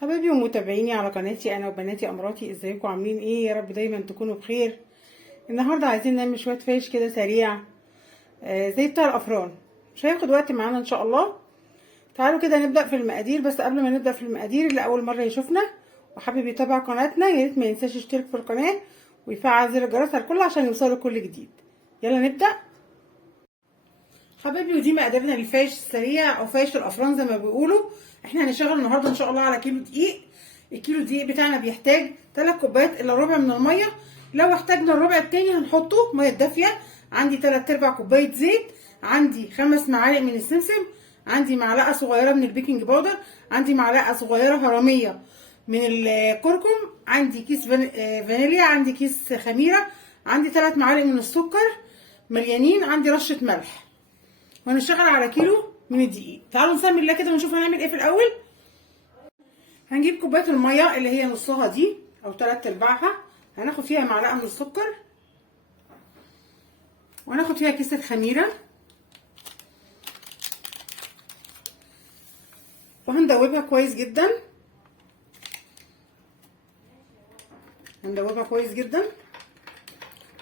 حبايبي ومتابعيني على قناتي انا وبناتي امراتي، ازيكم عاملين ايه؟ يا رب دايما تكونوا بخير. النهارده عايزين نعمل شويه فيش كده سريع، زي بتاع الافران. مش هياخد وقت معانا ان شاء الله. تعالوا كده نبدا في المقادير، بس قبل ما نبدا في المقادير اللي اول مره يشوفنا وحابب يتابع قناتنا يا ريت ما ينساش يشترك في القناه ويفعل زر الجرس على الكل عشان يوصله كل جديد. يلا نبدا حبايبي. ودي مقاديرنا للفيش السريع او فيش الافران زي ما بيقولوا. احنا هنشتغل النهارده ان شاء الله على كيلو دقيق. الكيلو دقيق بتاعنا بيحتاج 3 كوبايات الا ربع من الميه. لو احتاجنا الربع التاني هنحطه ميه دافيه. عندي 3/4 كوبايه زيت، عندي 5 معالق من السمسم، عندي معلقه صغيره من البيكنج باودر، عندي معلقه صغيره هرميه من الكركم، عندي كيس فانيليا، عندي كيس خميره، عندي 3 معالق من السكر مليانين، عندي رشه ملح. وهنشتغل على كيلو من الدقيق. تعالوا نسمي الله كده ونشوف هنعمل ايه في الاول. هنجيب كوبايه الميه اللي هي نصها دي او 3/4، هناخد فيها معلقه من السكر، وهناخد فيها كيس الخميره، وهندوبها كويس جدا. هندوبها كويس جدا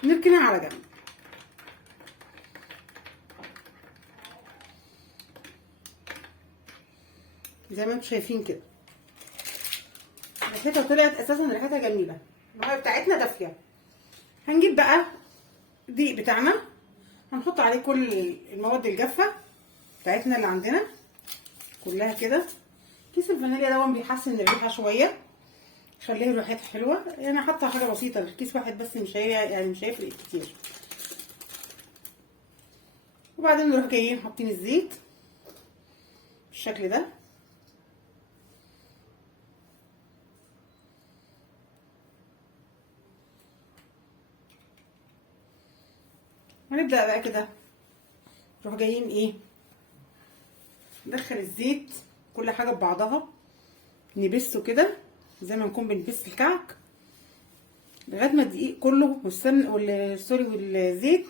ونركنها على جنب. زي ما انتم شايفين كده ريحتها طلعت اساسا ريحتها جميله. الميه بتاعتنا دافيه. هنجيب بقى الدقيق بتاعنا، هنحط عليه كل المواد الجافه بتاعتنا اللي عندنا كلها كده. كيس الفانيليا ده بيحسن الريحه شويه، يخليه ريحتها حلوه. يعني حاطه حاجه بسيطه، كيس واحد بس مش يعني مش هيفرق كتير. وبعدين نروح جايين حاطين الزيت بالشكل ده. ونبدأ بقى كده نروح جايين ايه، ندخل الزيت كل حاجة ببعضها، نبسه كده زي ما نكون بنبس الكعك لغاية ما الدقيق كله والسمن والزيت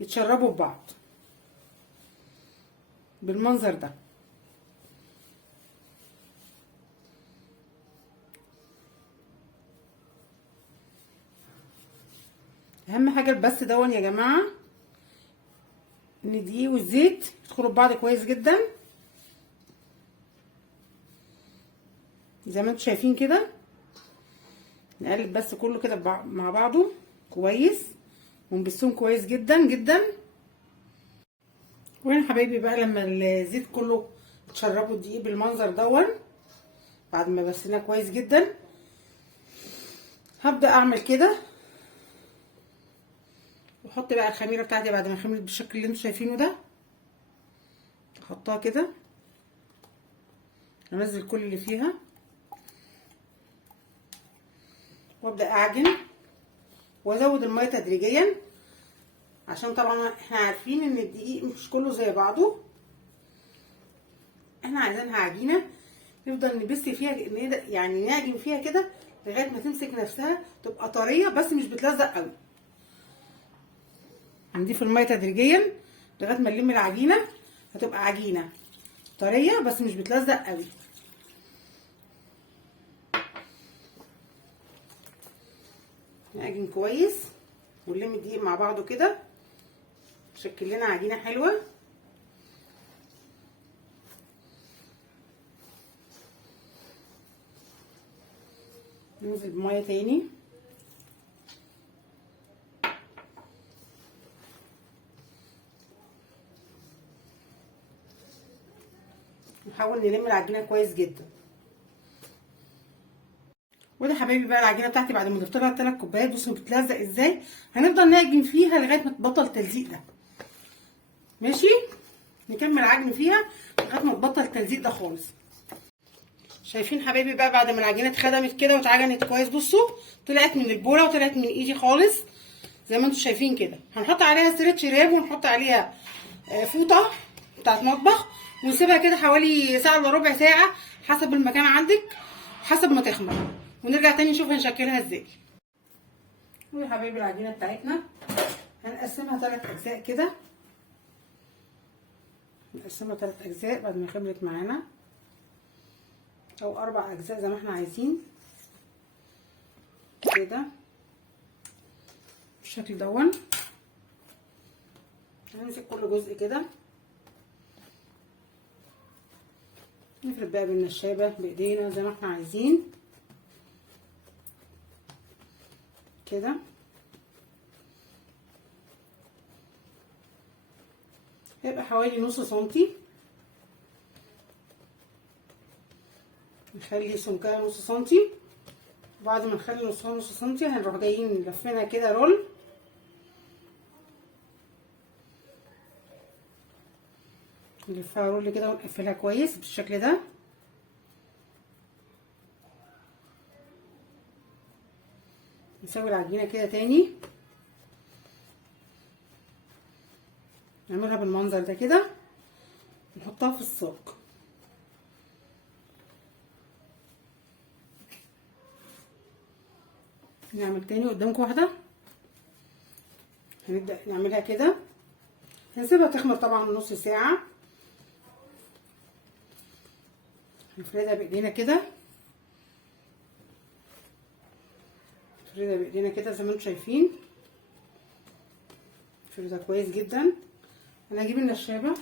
يتشربوا ببعض بالمنظر ده. اهم حاجة البس دون يا جماعة، ان الدقيق والزيت يدخلوا ببعض كويس جدا زي ما انتم شايفين كده. نقلب بس كله كده مع بعضه كويس ونبسهم كويس جدا جدا. وهنا حبايبي بقى لما الزيت كله تشربوا الدقيق بالمنظر دون بعد ما بسيناه كويس جدا، هبدأ اعمل كده واحط بقى الخميره بتاعتي بعد ما خمرت بالشكل اللي انتم شايفينه ده. احطها كده، انزل كل اللي فيها وابدا اعجن وازود الميه تدريجيا، عشان طبعا احنا عارفين ان الدقيق مش كله زي بعضه. احنا عايزينها عجينه نفضل نبس فيها، يعني نعجن فيها كده لغايه ما تمسك نفسها تبقى طريه بس مش بتلزق قوي. هنضيف الميه تدريجيا لغايه ما نلم العجينه، هتبقى عجينه طريه بس مش بتلزق قوي. نعجن كويس ونلم الدقيق مع بعضه كده، نشكل لنا عجينه حلوه. ننزل بميه تاني، نحاول نلم العجينه كويس جدا. وده حبايبي بقى العجينه بتاعتي بعد ما ضفت لها 3 كوبايات. بصوا بتلزق ازاي. هنفضل نعجن فيها لغايه ما تبطل التلزيق ده. ماشي، نكمل عجن فيها لغايه ما تبطل التلزيق ده خالص. شايفين حبايبي بقى بعد ما العجينه اتخدمت كده واتعجنت كويس، بصوا طلعت من البوله وطلعت من ايدي خالص زي ما انتم شايفين كده. هنحط عليها ستريتش راب ونحط عليها فوطه بتاعت مطبخ ونسيبها كده حوالي ساعه الا ربع ساعه حسب المكان عندك، حسب ما تخمر، ونرجع تاني نشوف هنشكلها ازاي. ويا حبايبي العجينه بتاعتنا هنقسمها 3 اجزاء كده. نقسمها 3 اجزاء بعد ما خمرت معانا. او 4 اجزاء زي ما احنا عايزين كده بالشكل دون. هنمسك كل جزء كده، نفرد بقى بالنشابه بايدينا زي ما احنا عايزين كده. هيبقى حوالي نص سنتي، نخلي سمكها نص سنتي. وبعد ما نخلي نصها نص سنتي هنروح جايين لفينها كده رول، نلفها رول كده ونقفلها كويس بالشكل ده. نسوي العجينه كده تاني، نعملها بالمنظر ده كده، نحطها في الصاج. نعمل تاني قدامكم واحده، هنبدا نعملها كده، هنسيبها تخمر طبعا نص ساعه. نفردها بايدينا كده، نفردها بايدينا كده زي ما انتم شايفين، نفردها كويس جدا. انا هجيب النشابه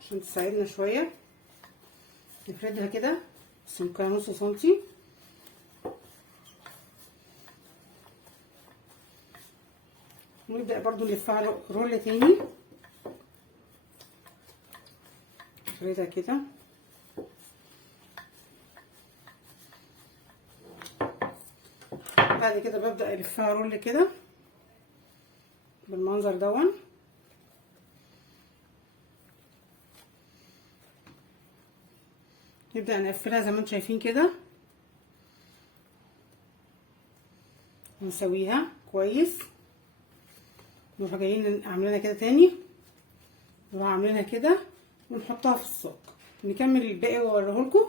عشان تساعدنا شويه. نفردها كده سمكها نص سنتي، ونبدأ برضو نلفها رول تاني، نفردها كده. بعد كده ببدأ الفها رول كده بالمنظر دون. نبدأ نقفلها زي ما انتم شايفين كده، ونسويها كويس. نروح جايين عاملينها كده تاني، نروح عاملينها كده ونحطها في الصاج. نكمل الباقي واوريهولكم.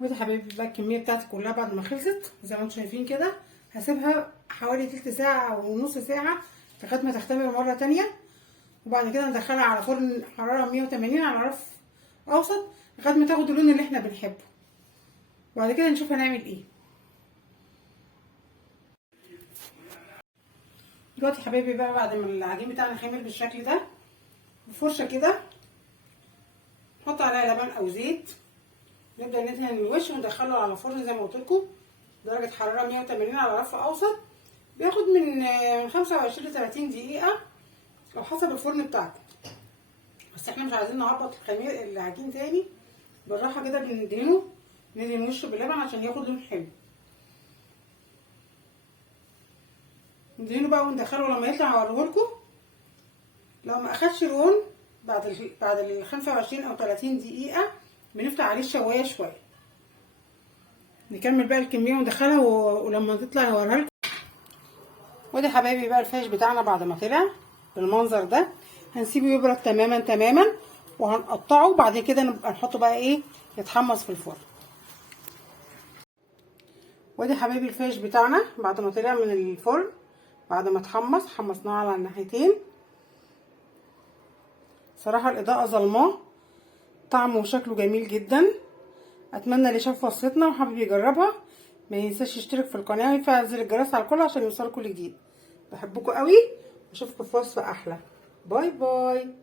ودي حبايبي بقى الكميه بتاعتي كلها بعد ما خلصت زي ما انتم شايفين كده. هسيبها حوالي تلت ساعه او نص ساعه لغايه ما تختمر مره تانيه، وبعد كده ندخلها على فرن حراره 180 على رف اوسط لغايه ما تاخد اللون اللي احنا بنحبه. وبعد كده نشوف هنعمل ايه. دلوقتي حبايبي بقى بعد ما العجين بتاعنا خمر بالشكل ده، بفرشه كده نحط عليها لبن او زيت، نبدا ندهن الوش وندخله على فرن زي ما قلت لكم درجه حراره 180 على رف اوسط. بياخد من 25 ل 30 دقيقه او حسب الفرن بتاعكم. بس احنا مش عايزين نعبط العجين تاني، بالراحه كده بندهنه، ندهن وشه باللبن عشان ياخد لون حلو. ندهنه بقى وندخله لما يطلع هوريهولكم. لو ما اخدش لون بعد ال 25 او 30 دقيقه بنفتح عليه الشوايه شويه. نكمل بقى الكميه وندخلها ولما تطلع هوريها لكم. ودي حبايبي بقى الفاش بتاعنا بعد ما طلع بالمنظر ده، هنسيبه يبرد تماما تماما وهنقطعه. وبعد كده نبقى نحطه بقى ايه يتحمص في الفرن. ودي حبايبي الفاش بتاعنا بعد ما طلع من الفرن، بعد ما اتحمص حمصناه على الناحيتين. صراحه الاضاءه ظلماه، طعمه وشكله جميل جدا. اتمنى اللي شاف وصفتنا وحابب يجربها ما ينساش يشترك في القناه ويفعل زر الجرس على الكل عشان يوصلكوا لجديد. بحبكم قوي واشوفكم في وصفه احلى. باي باي.